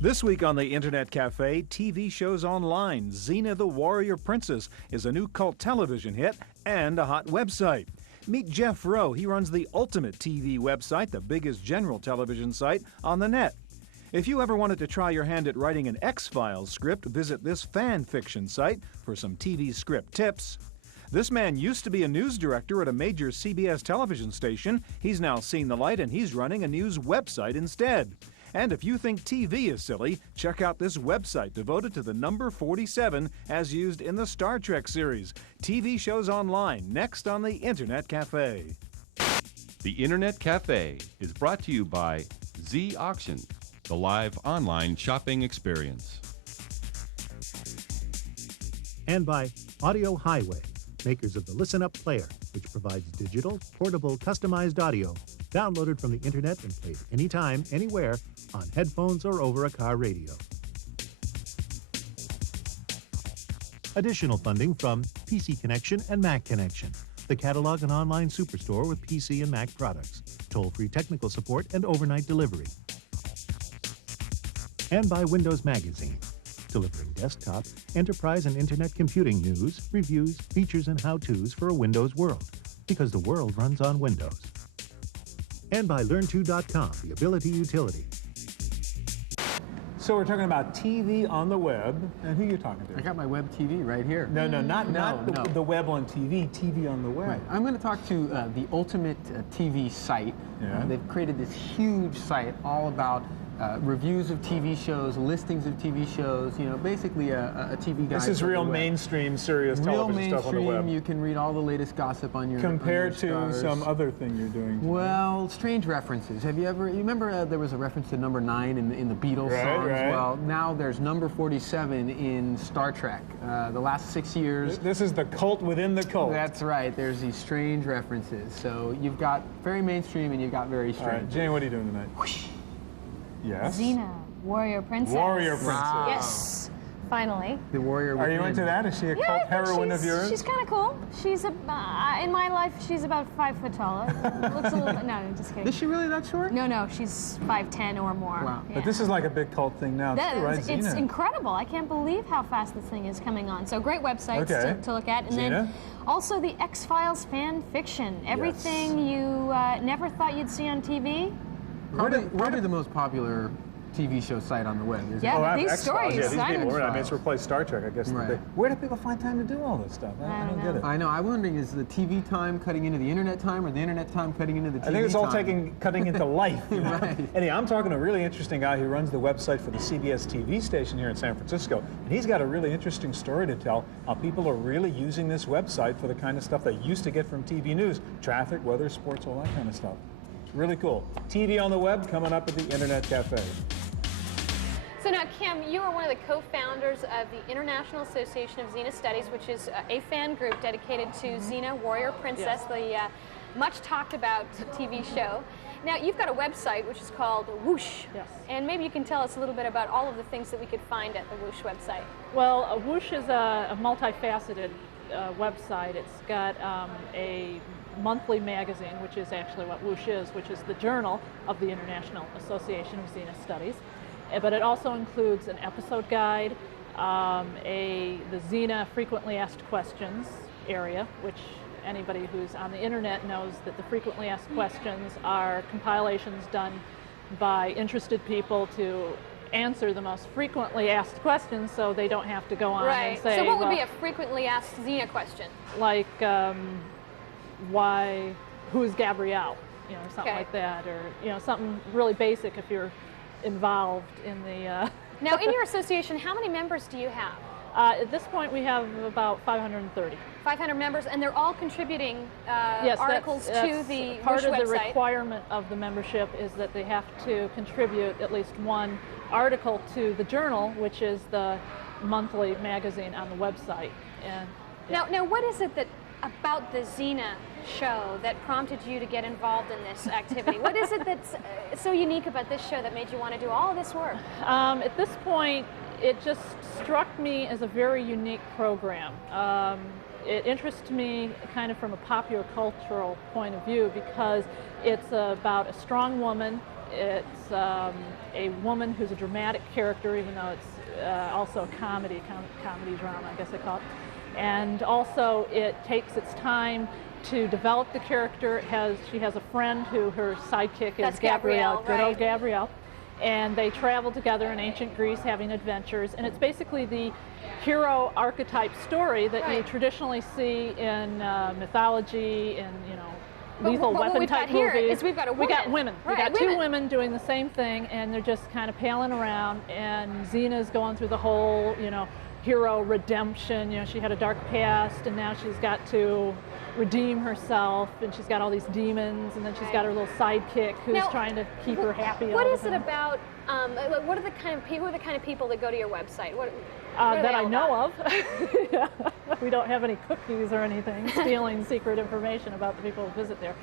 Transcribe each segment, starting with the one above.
This week on the Internet Cafe, TV shows online. Xena the Warrior Princess is a new cult television hit and a hot website. Meet Jeff Rowe. He runs the ultimate TV website, the biggest general television site on the net. If you ever wanted to try your hand at writing an X-Files script, visit this fan fiction site for some TV script tips. This man used to be a news director at a major CBS television station. He's now seen the light and he's running a news website instead. And if you think TV is silly, check out this website devoted to the number 47 as used in the Star Trek series. TV shows online, next on the Internet Cafe. The Internet Cafe is brought to you by Z Auction, the live online shopping experience. And by Audio Highway, makers of the Listen Up Player, which provides digital, portable, customized audio downloaded from the internet and played anytime, anywhere, on headphones or over a car radio. Additional funding from PC Connection and Mac Connection, the catalog and online superstore with PC and Mac products, toll-free technical support and overnight delivery. And by Windows Magazine, delivering desktop, enterprise, and internet computing news, reviews, features, and how-tos for a Windows world, because the world runs on Windows. And by Learn2.com, the ability utility. So we're talking about TV on the web, and who are you talking to? I got my web TV right here. No, not the web on TV, TV on the web. Right. I'm going to talk to the ultimate TV site. Yeah. They've created this huge site all about reviews of TV shows, listings of TV shows, you know, basically a TV guide. This is real mainstream, serious television stuff on the web. You can read all the latest gossip on your Compared on your to stars. some other thing you're doing today. Well, strange references. Have you remember there was a reference to number 9 in the Beatles songs? Right. Well, now there's number 47 in Star Trek. The last 6 years. This is the cult within the cult. That's right. There's these strange references. So you've got very mainstream and you've got very strange. All right, Jane, what are you doing tonight? Whoosh. Yes? Xena, Warrior Princess. Warrior Princess. Wow. Yes, finally. The warrior. Are you into that? Is she a cult heroine of yours? She's kind of cool. She's in my life, she's about 5 foot tall. Looks a little bit, no, I'm just kidding. Is she really that short? No, she's 5'10" or more. Wow. Yeah. But this is like a big cult thing now, too, right, It's Xena? incredible. I can't believe how fast this thing is coming on. So great websites to look at. And Xena? then also the X-Files fan fiction. Everything you never thought you'd see on TV. Probably the most popular TV show site on the web, isn't Yeah, it? these X-Files, stories. Yeah, these people, X-Files. I mean, it's replaced Star Trek, I guess. Right. Where do people find time to do all this stuff? I don't get it. I know. I'm wondering, is the TV time cutting into the internet time, or the internet time cutting into the TV time? I think it's all cutting into life. You know? Right. Anyway, I'm talking to a really interesting guy who runs the website for the CBS TV station here in San Francisco, and he's got a really interesting story to tell how people are really using this website for the kind of stuff they used to get from TV news, traffic, weather, sports, all that kind of stuff. Really cool. TV on the web coming up at the Internet Cafe. So now, Kim, you are one of the co-founders of the International Association of Xena Studies, which is a fan group dedicated to Xena, Warrior Princess, the much talked about TV show. Now, you've got a website which is called Whoosh. Yes. And maybe you can tell us a little bit about all of the things that we could find at the Whoosh website. Well, Whoosh is a multifaceted website. It's got a monthly magazine, which is actually what Whoosh is, which is the journal of the International Association of Xena Studies. But it also includes an episode guide, the Xena frequently asked questions area, which anybody who's on the internet knows that the frequently asked questions are compilations done by interested people to answer the most frequently asked questions so they don't have to go on and say, so what would be a frequently asked Xena question? Like, who's Gabrielle? You know, something like that, or, you know, something really basic if you're involved in the... Now, in your association, how many members do you have? At this point, we have about 530. 500 members, and they're all contributing Yes, articles to the part Whoosh of the website. requirement of the membership is that they have to contribute at least one article to the journal, which is the monthly magazine on the website. And Now, what is it that about the Xena show that prompted you to get involved in this activity? What is it that's so unique about this show that made you want to do all of this work? At this point, it just struck me as a very unique program. It interests me kind of from a popular cultural point of view because it's about a strong woman It's a woman who's a dramatic character, even though it's also a comedy drama, I guess they call it. And also it takes its time to develop the character. She has a friend who her sidekick is Gabrielle, good old Gabrielle. And they travel together in ancient Greece having adventures. And it's basically the hero archetype story that you traditionally see in mythology, in, you know, lethal weapon type movies. We've got a woman. We got women. Right, we got two women doing the same thing, and they're just kind of palling around. And Xena's going through the whole, you know, hero redemption. You know, she had a dark past, and now she's got to redeem herself, and she's got all these demons, and then she's got her little sidekick who's trying to keep her happy. What is it about? What are the kind of people? Who are the kind of people that go to your website? What that I know of. We don't have any cookies or anything stealing secret information about the people who visit there.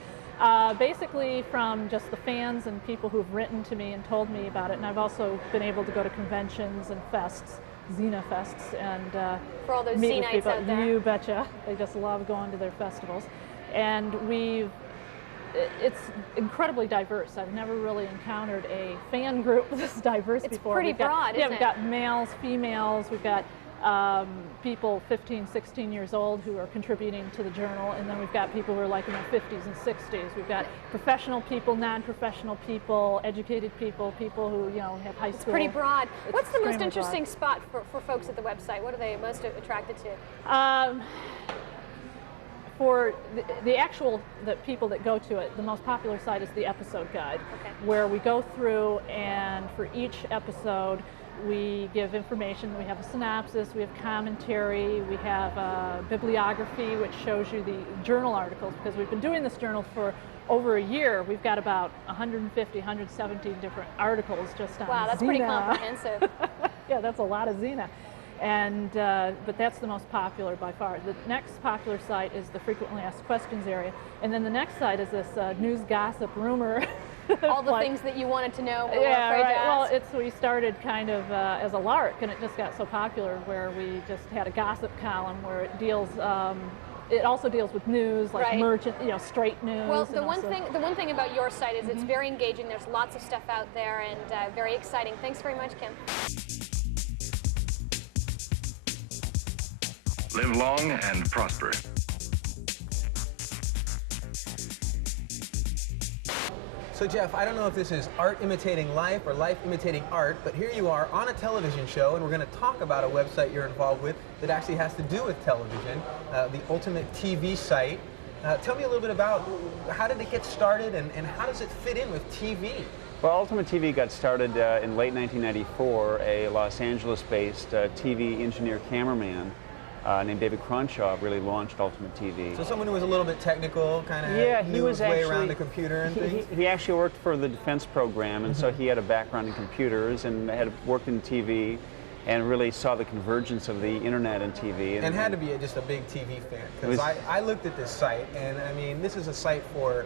Basically from just the fans and people who've written to me and told me about it, and I've also been able to go to conventions and fests, Xena fests, and for all those meet with Xenites people. out there. You betcha. They just love going to their festivals. And it's incredibly diverse. I've never really encountered a fan group this diverse before. It's pretty broad, isn't it? We've got males, females, we've got people 15, 16 years old who are contributing to the journal, and then we've got people who are like in their 50s and 60s. We've got professional people, non-professional people, educated people, people who, you know, have high school. It's pretty broad. What's the most interesting broad spot for folks at the website? What are they most attracted to? For the people that go to it, the most popular site is the episode guide, where we go through, and for each episode we give information. We have a synopsis, we have commentary, we have a bibliography which shows you the journal articles, because we've been doing this journal for over a year. We've got about 150, 117 different articles just on Xena. Wow, that's pretty comprehensive. Yeah, that's a lot of Xena. And but that's the most popular by far. The next popular site is the frequently asked questions area, and then the next site is this news, gossip, rumor. All the things that you wanted to know. But yeah, were afraid right. to ask. Well, we started kind of as a lark, and it just got so popular where we just had a gossip column where it deals. It also deals with news, like merchant, you know, straight news. Well, the one thing about your site is it's very engaging. There's lots of stuff out there, and very exciting. Thanks very much, Kim. Live long and prosper. So Jeff, I don't know if this is art imitating life or life imitating art, but here you are on a television show, and we're going to talk about a website you're involved with that actually has to do with television, the Ultimate TV site. Tell me a little bit about how did it get started, and how does it fit in with TV? Well, Ultimate TV got started in late 1994. A Los Angeles-based TV engineer cameraman named David Cronshaw really launched Ultimate TV. So someone who was a little bit technical, kind of knew his way around the computer and things? He actually worked for the defense program, and so he had a background in computers and had worked in TV and really saw the convergence of the internet and TV. And had to be just a big TV fan, because I looked at this site, and I mean, this is a site for,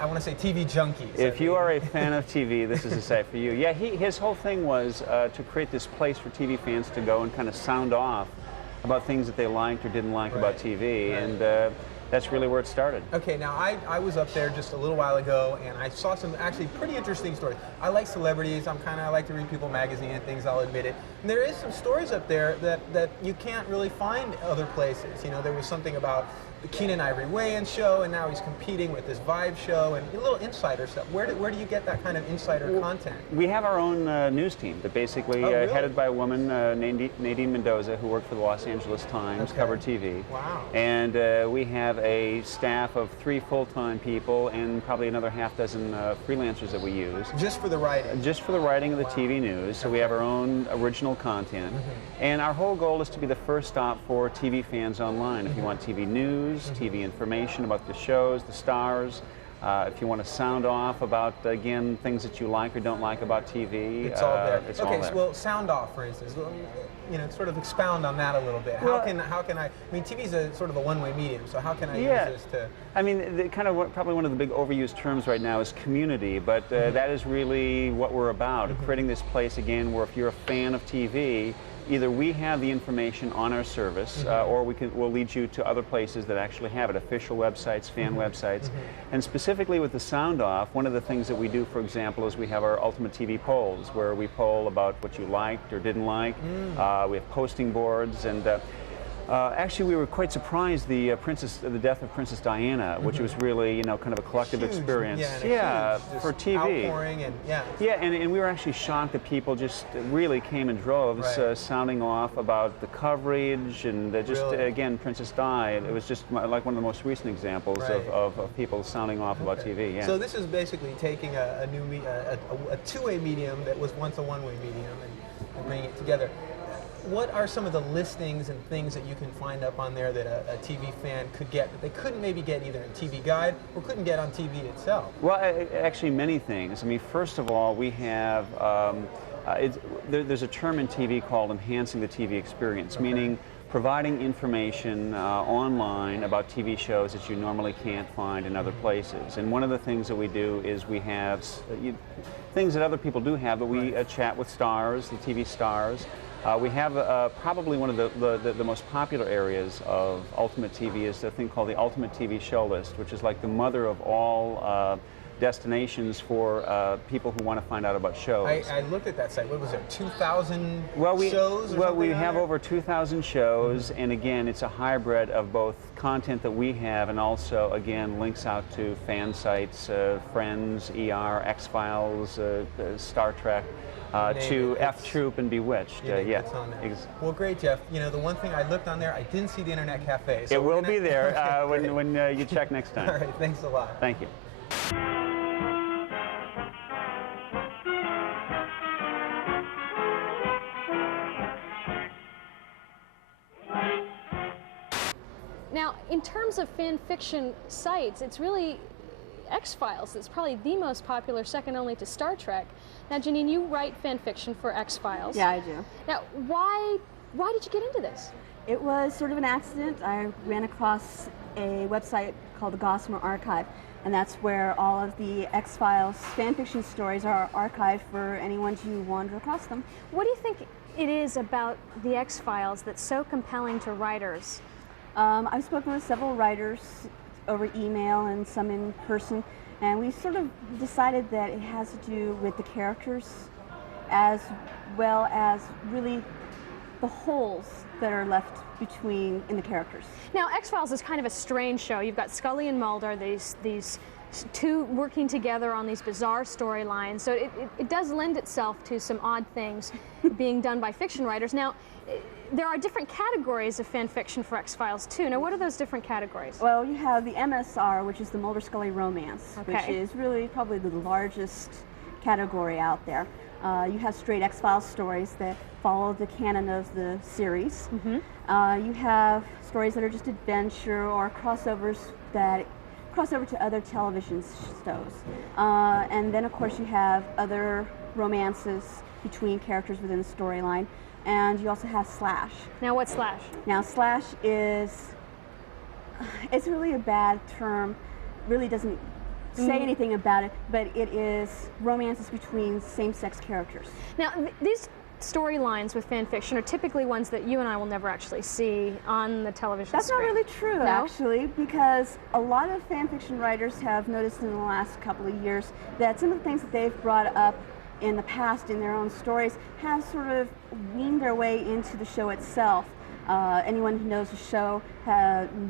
I want to say, TV junkies. If you are a fan of TV, this is a site for you. Yeah, his whole thing was to create this place for TV fans to go and kind of sound off about things that they liked or didn't like about TV, and that's really where it started. Okay, now I was up there just a little while ago, and I saw some actually pretty interesting stories. I like celebrities. I like to read People magazine and things, I'll admit it. And there is some stories up there that you can't really find other places. You know, there was something about the Keenan Ivory Wayans show, and now he's competing with this Vibe show, and a little insider stuff. Where do you get that kind of insider content? We have our own news team that basically headed by a woman named Nadine Mendoza, who worked for the Los Angeles Times, covered TV. Wow. And we have a staff of 3 full-time people and probably another half dozen freelancers that we use. Just for the writing? Just for the writing of the TV news. So we have our own original content. And our whole goal is to be the first stop for TV fans online. If you want TV news, TV information about the shows, the stars, if you want to sound off about, again, things that you like or don't like about TV. It's all there. It's all there. So, well, sound off, for instance. You know, sort of expound on that a little bit. Well, how can I mean, TV's sort of a one-way medium, so how can I use this to... I mean, probably one of the big overused terms right now is community, but that is really what we're about, creating this place, again, where if you're a fan of TV, either we have the information on our service, or we'll lead you to other places that actually have it, official websites, fan websites. And specifically with the sound off, one of the things that we do, for example, is we have our Ultimate TV polls, where we poll about what you liked or didn't like. We have posting boards, and actually, we were quite surprised the death of Princess Diana, which was really, you know, kind of a collective experience. Yeah, for TV. Outpouring and and we were actually shocked that people just really came in droves, sounding off about the coverage and again, Princess died. It was just like one of the most recent examples of people sounding off about TV. Yeah. So this is basically taking a two-way medium that was once a one-way medium and bringing it together. What are some of the listings and things that you can find up on there that a TV fan could get that they couldn't maybe get either in TV Guide or couldn't get on TV itself? Well, actually many things. I mean, first of all, we have, there's a term in TV called enhancing the TV experience, meaning providing information online about TV shows that you normally can't find in other places. And one of the things that we do is we have things that other people do have, but we chat with stars, the TV stars. We have probably one of the most popular areas of Ultimate TV is a thing called the Ultimate TV Show List, which is like the mother of all destinations for people who want to find out about shows. I looked at that site. What was there, 2,000 shows? Well, we have over 2,000 shows, and again, it's a hybrid of both content that we have and also, again, links out to fan sites, Friends, ER, X-Files, Star Trek. To F Troop and Bewitched. Well, great, Jeff. You know, the one thing I looked on there, I didn't see the Internet Cafe. So it will be there when you check next time. All right, thanks a lot. Thank you. Now, in terms of fan fiction sites, it's really X-Files that's probably the most popular, second only to Star Trek. Now, Janine, you write fan fiction for X-Files. Yeah, I do. Now, why did you get into this? It was sort of an accident. I ran across a website called the Gossamer Archive, and that's where all of the X-Files fan fiction stories are archived for anyone to wander across them. What do you think it is about the X-Files that's so compelling to writers? I've spoken with several writers over email and some in person, and we sort of decided that it has to do with the characters as well as really the holes that are left in the characters. Now, X-Files is kind of a strange show. You've got Scully and Mulder, these two working together on these bizarre storylines, so it does lend itself to some odd things being done by fiction writers. Now, there are different categories of fan fiction for X-Files too. Now, what are those different categories? Well, you have the MSR, which is the Mulder-Scully romance, which is really probably the largest category out there. You have straight X-Files stories that follow the canon of the series. You have stories that are just adventure or crossovers that cross over to other television shows. And then, of course, you have other romances between characters within the storyline. And you also have Slash. Now, what's Slash? Now, Slash is, it's really a bad term, really doesn't say anything about it, but it is romances between same-sex characters. Now, these storylines with fan fiction are typically ones that you and I will never actually see on the television That's screen. not really true, actually, because a lot of fan fiction writers have noticed in the last couple of years that some of the things that they've brought up in the past in their own stories have sort of weaned their way into the show itself. Anyone who knows the show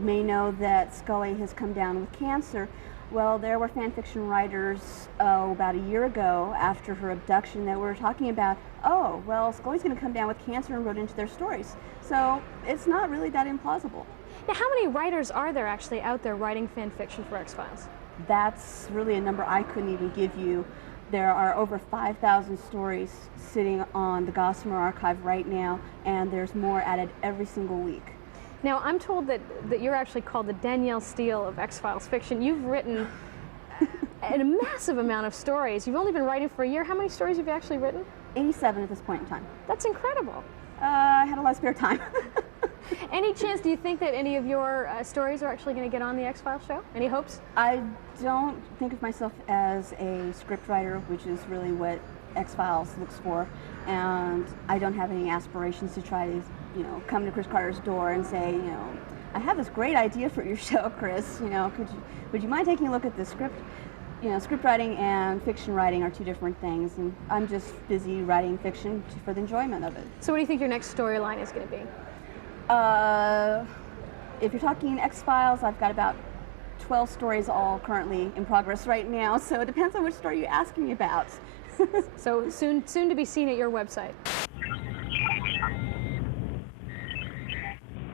may know that Scully has come down with cancer. Well, there were fan fiction writers about a year ago after her abduction that were talking about, oh, well, Scully's going to come down with cancer, and wrote into their stories. So it's not really that implausible. Now, how many writers are there actually out there writing fan fiction for X-Files? That's really a number I couldn't even give you. There are over 5,000 stories sitting on the Gossamer Archive right now, and there's more added every single week. Now, I'm told that you're actually called the Danielle Steele of X-Files fiction. You've written a massive amount of stories. You've only been writing for a year. How many stories have you actually written? 87 at this point in time. That's incredible. I had a lot of spare time. Any chance, do you think that any of your stories are actually going to get on the X-Files show? Any hopes? I don't think of myself as a scriptwriter, which is really what X-Files looks for, and I don't have any aspirations to try to, come to Chris Carter's door and say, I have this great idea for your show, Chris. Would you mind taking a look at the script? Script writing and fiction writing are two different things, and I'm just busy writing fiction for the enjoyment of it. So what do you think your next storyline is going to be? If you're talking X-Files, I've got about 12 stories all currently in progress right now, so it depends on which story you're asking me about. So soon to be seen at your website.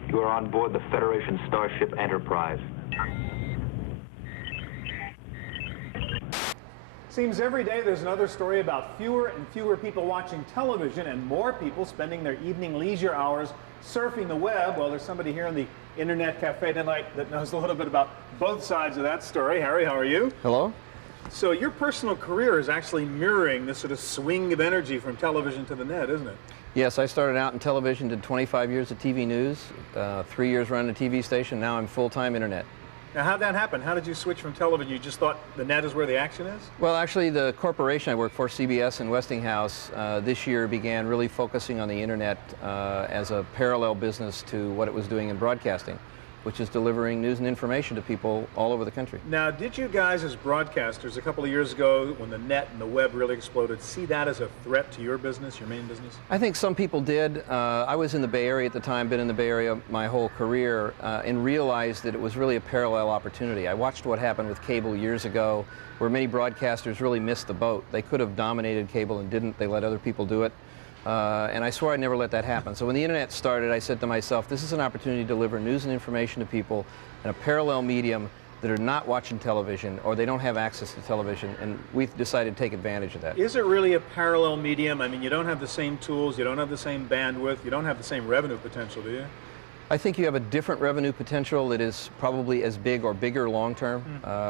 You are on board the Federation Starship Enterprise. Seems every day there's another story about fewer and fewer people watching television and more people spending their evening leisure hours surfing the web. Well, there's somebody here in the Internet Cafe tonight that knows a little bit about both sides of that story. Harry, how are you? Hello. So your personal career is actually mirroring this sort of swing of energy from television to the net, isn't it? Yes, I started out in television, did 25 years of TV news, 3 years running a TV station. Now I'm full-time Internet. Now, how'd that happen? How did you switch from television? You just thought the net is where the action is? Well, actually, the corporation I work for, CBS and Westinghouse, this year began really focusing on the Internet as a parallel business to what it was doing in broadcasting, which is delivering news and information to people all over the country. Now, did you guys as broadcasters a couple of years ago, when the net and the web really exploded, see that as a threat to your business, your main business? I think some people did. I was in the Bay Area at the time, been in the Bay Area my whole career, and realized that it was really a parallel opportunity. I watched what happened with cable years ago, where many broadcasters really missed the boat. They could have dominated cable and didn't. They let other people do it. And I swore I'd never let that happen. So when the Internet started, I said to myself, this is an opportunity to deliver news and information to people in a parallel medium that are not watching television or they don't have access to television, and we decided to take advantage of that. Is it really a parallel medium? I mean, you don't have the same tools, you don't have the same bandwidth, you don't have the same revenue potential, do you? I think you have a different revenue potential that is probably as big or bigger long term.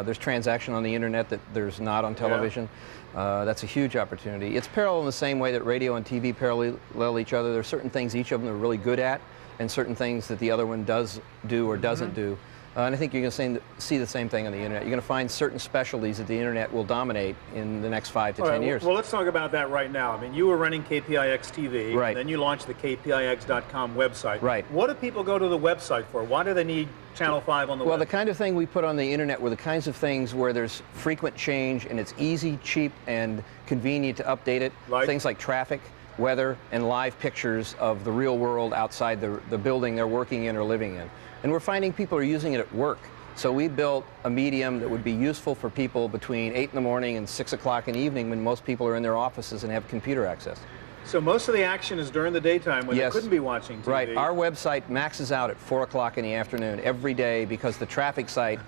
There's transaction on the Internet that there's not on television. Yeah. That's a huge opportunity. It's parallel in the same way that radio and TV parallel each other. There are certain things each of them are really good at, and certain things that the other one does do or doesn't do. And I think you're going to see the same thing on the Internet. You're going to find certain specialties that the Internet will dominate in the next 5 to 10 years. Well, let's talk about that right now. I mean, you were running KPIX TV, right. And then you launched the KPIX.com website. Right. What do people go to the website for? Why do they need Channel 5 on the web? Well, the kind of thing we put on the Internet were the kinds of things where there's frequent change and it's easy, cheap, and convenient to update it. Like? Things like traffic, weather, and live pictures of the real world outside the building they're working in or living in. And we're finding people are using it at work. So we built a medium that would be useful for people between 8 in the morning and 6 o'clock in the evening when most people are in their offices and have computer access. So most of the action is during the daytime when yes. they couldn't be watching TV. Right. Our website maxes out at 4 o'clock in the afternoon every day because the traffic site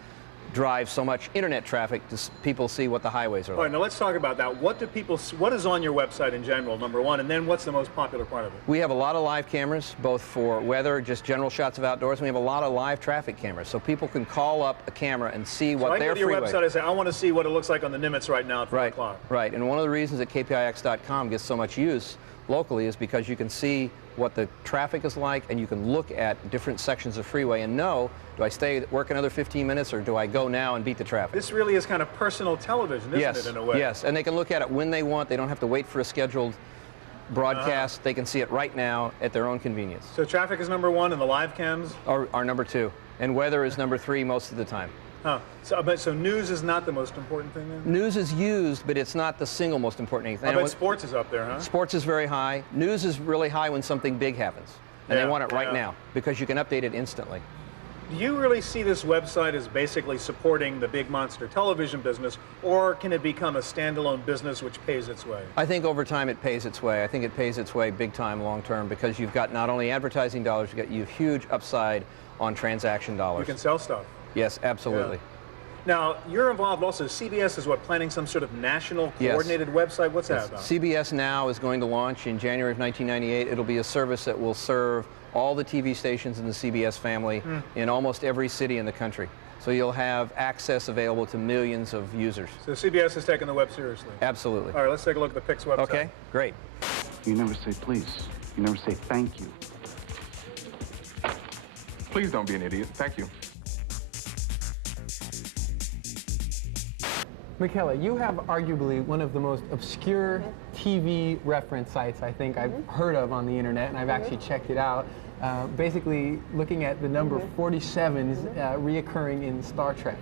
drives so much Internet traffic to people see what the highways are like. All right, now let's talk about that. What is on your website in general, number one, and then what's the most popular part of it? We have a lot of live cameras, both for weather, just general shots of outdoors, and we have a lot of live traffic cameras, so people can call up a camera and see what their freeway. So I go to your website and say, I want to see what it looks like on the Nimitz right now at 4 o'clock. Right, and one of the reasons that KPIX.com gets so much use locally is because you can see what the traffic is like, and you can look at different sections of freeway and know, do I stay at work another 15 minutes or do I go now and beat the traffic? This really is kind of personal television, isn't it, in a way? Yes, and they can look at it when they want. They don't have to wait for a scheduled broadcast. They can see it right now at their own convenience. So traffic is number one and the live cams? Are number 2. And weather is number 3 most of the time. Huh. So news is not the most important thing then? News is used, but it's not the single most important thing. I bet sports is up there, huh? Sports is very high. News is really high when something big happens. And they want it right now because you can update it instantly. Do you really see this website as basically supporting the big monster television business, or can it become a standalone business which pays its way? I think over time it pays its way. I think it pays its way big time long term because you've got not only advertising dollars, you have huge upside on transaction dollars. You can sell stuff. Yes, absolutely. Yeah. Now, you're involved also. CBS is what, planning some sort of national coordinated website? What's that about? CBS Now is going to launch in January of 1998. It'll be a service that will serve all the TV stations in the CBS family in almost every city in the country. So you'll have access available to millions of users. So CBS is taking the web seriously? Absolutely. All right, let's take a look at the Pix website. Okay, great. You never say please. You never say thank you. Please don't be an idiot. Thank you. Michaela, you have arguably one of the most obscure TV reference sites I think I've heard of on the internet, and I've actually checked it out. Basically, looking at the number 47s reoccurring in Star Trek.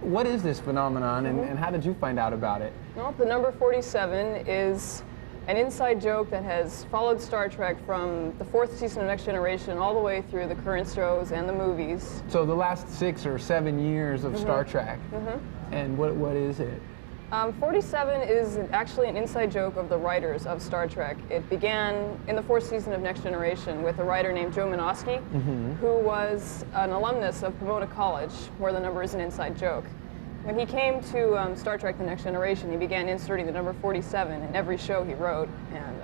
What is this phenomenon, and how did you find out about it? Well, the number 47 is an inside joke that has followed Star Trek from the 4th season of Next Generation all the way through the current shows and the movies. So the last 6 or 7 years of Star Trek. And what is it? 47 is actually an inside joke of the writers of Star Trek. It began in the 4th season of Next Generation with a writer named Joe Menosky, who was an alumnus of Pomona College, where the number is an inside joke. When he came to Star Trek The Next Generation, he began inserting the number 47 in every show he wrote. And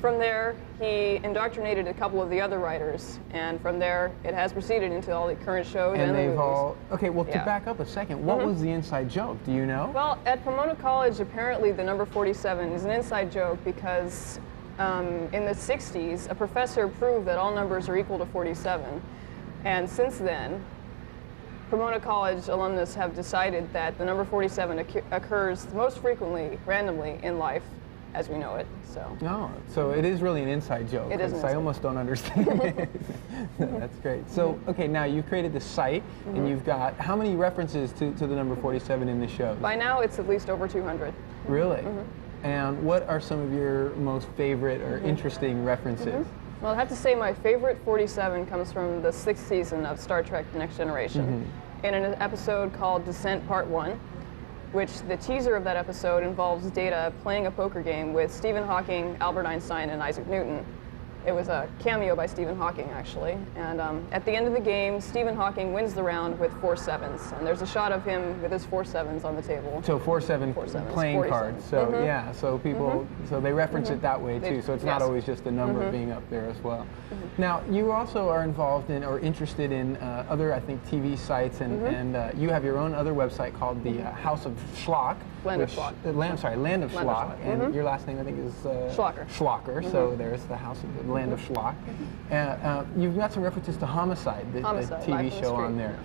from there, he indoctrinated a couple of the other writers. And from there, it has proceeded into all the current shows and the they've movies. all... Okay, well, to back up a second, what was the inside joke? Do you know? Well, at Pomona College, apparently the number 47 is an inside joke because in the 60s, a professor proved that all numbers are equal to 47. And since then, Pomona College alumnus have decided that the number 47 occurs most frequently randomly in life as we know it. So it is really an inside joke. It is. I almost don't understand it. That's great. So, okay, now you've created the site, and you've got how many references to the number 47 in the show? By now, it's at least over 200. Really? And what are some of your most favorite or interesting references? Well, I have to say my favorite 47 comes from the 6th season of Star Trek The Next Generation in an episode called Descent Part 1, which the teaser of that episode involves Data playing a poker game with Stephen Hawking, Albert Einstein, and Isaac Newton. It was a cameo by Stephen Hawking, actually. And at the end of the game, Stephen Hawking wins the round with 4 sevens. And there's a shot of him with his 4 sevens on the table. So 4-7 playing cards. So yeah, so people, so they reference it that way too. So it's not always just the number being up there as well. Now, you also are involved in or interested in other, I think, TV sites, and you have your own other website called the House of Schlock. Land of Schlock. Land of Schlock. And your last name, I think, is Schlocker. Schlocker. So there's the House of the Land of Schlock. You've got some references to Homicide, the TV show on there.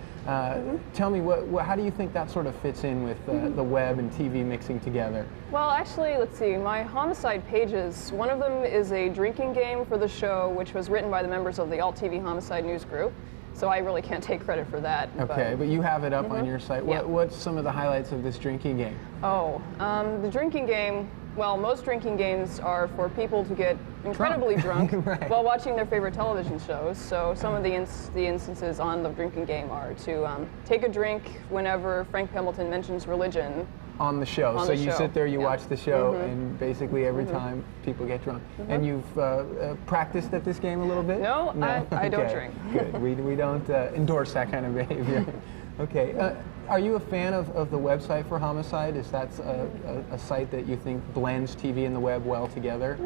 Tell me, how do you think that sort of fits in with the web and TV mixing together? Well, actually, let's see. My Homicide pages, one of them is a drinking game for the show, which was written by the members of the Alt TV Homicide News Group. So I really can't take credit for that. Okay, but you have it up on your site. What's some of the highlights of this drinking game? Oh, the drinking game, well, most drinking games are for people to get incredibly drunk while watching their favorite television shows. So some of the instances on the drinking game are to take a drink whenever Frank Pembleton mentions religion. On the show. On so the you show. sit there, you watch the show, and basically every time people get drunk. And you've practiced at this game a little bit? No, I don't drink. Good. We don't endorse that kind of behavior. Okay. Are you a fan of the website for Homicide? Is that a site that you think blends TV and the web well together?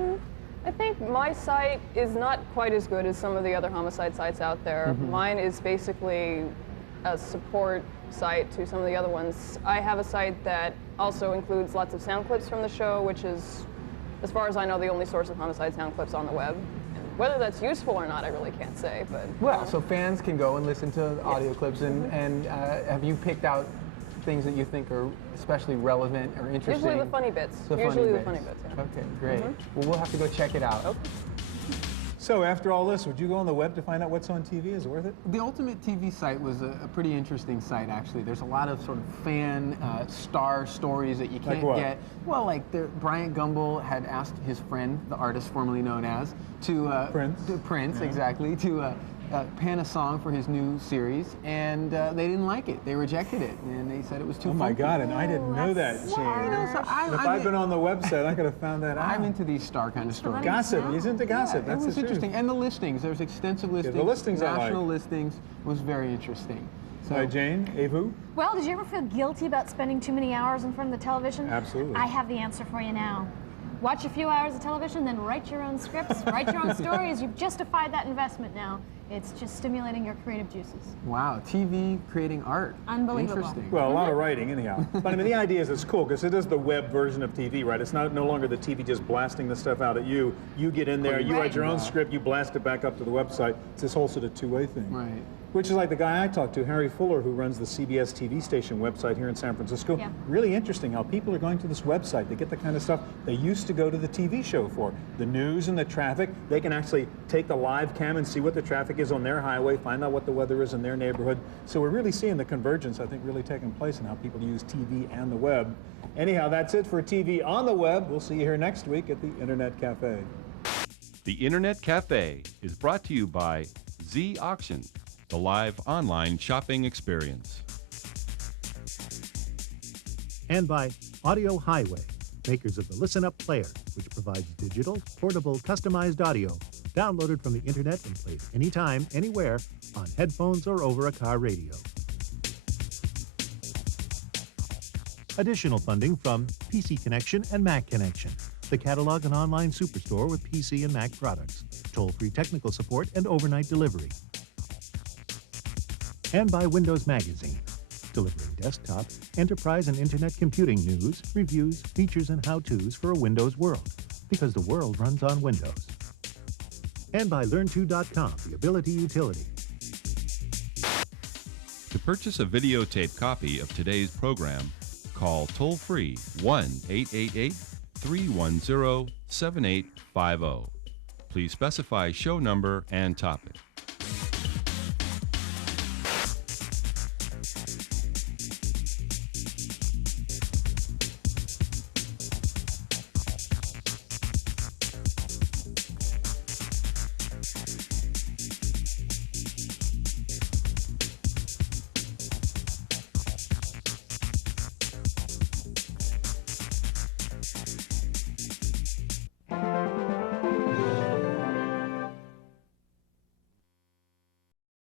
I think my site is not quite as good as some of the other Homicide sites out there. Mine is basically a support site to some of the other ones. I have a site that also includes lots of sound clips from the show, which is, as far as I know, the only source of Homicide sound clips on the web. Whether that's useful or not, I really can't say. But well, so fans can go and listen to audio clips, and have you picked out things that you think are especially relevant or interesting? Usually the funny bits. The funny bits. Yeah. Okay, great. Well, we'll have to go check it out. Okay. So after all this, would you go on the web to find out what's on TV? Is it worth it? The Ultimate TV site was a pretty interesting site, actually. There's a lot of sort of fan star stories that you can't get. Well, like Bryant Gumbel had asked his friend, the artist formerly known as, to Prince, exactly, to pan a song for his new series, and they didn't like it. They rejected it, and they said it was too funky. Oh my God, and I didn't know that, Shane. If I'd been on the website, I could have found that out. I'm into these star kind of stories. Gossip, he's into gossip. That's the truth. Interesting. And the listings, there's extensive listings. The listings national listings was very interesting. So, Jane, Avu? Well, did you ever feel guilty about spending too many hours in front of the television? Absolutely. I have the answer for you now. Watch a few hours of television, then write your own scripts, write your own stories. You've justified that investment now. It's just stimulating your creative juices. Wow, TV creating art. Unbelievable. Interesting. Well, a lot of writing, anyhow. But I mean, the idea is it's cool because it is the web version of TV, right? It's no longer the TV just blasting the stuff out at you. You get in there, you write your own script, you blast it back up to the website. It's this whole sort of two-way thing. Right. Which is like the guy I talked to, Harry Fuller, who runs the CBS TV station website here in San Francisco. Yeah. Really interesting how people are going to this website to get the kind of stuff they used to go to the TV show for. The news and the traffic. They can actually take the live cam and see what the traffic is on their highway, find out what the weather is in their neighborhood. So we're really seeing the convergence, I think, really taking place in how people use TV and the web. Anyhow, that's it for TV on the web. We'll see you here next week at the Internet Cafe. The Internet Cafe is brought to you by Z Auction, the live online shopping experience. And by Audio Highway, makers of the Listen Up Player, which provides digital, portable, customized audio downloaded from the internet and played anytime, anywhere, on headphones or over a car radio. Additional funding from PC Connection and Mac Connection, the catalog and online superstore with PC and Mac products, toll-free technical support and overnight delivery. And by Windows Magazine, delivering desktop, enterprise, and internet computing news, reviews, features, and how-tos for a Windows world, because the world runs on Windows. And by Learn2.com, the Ability Utility. To purchase a videotape copy of today's program, call toll-free 1-888-310-7850. Please specify show number and topic.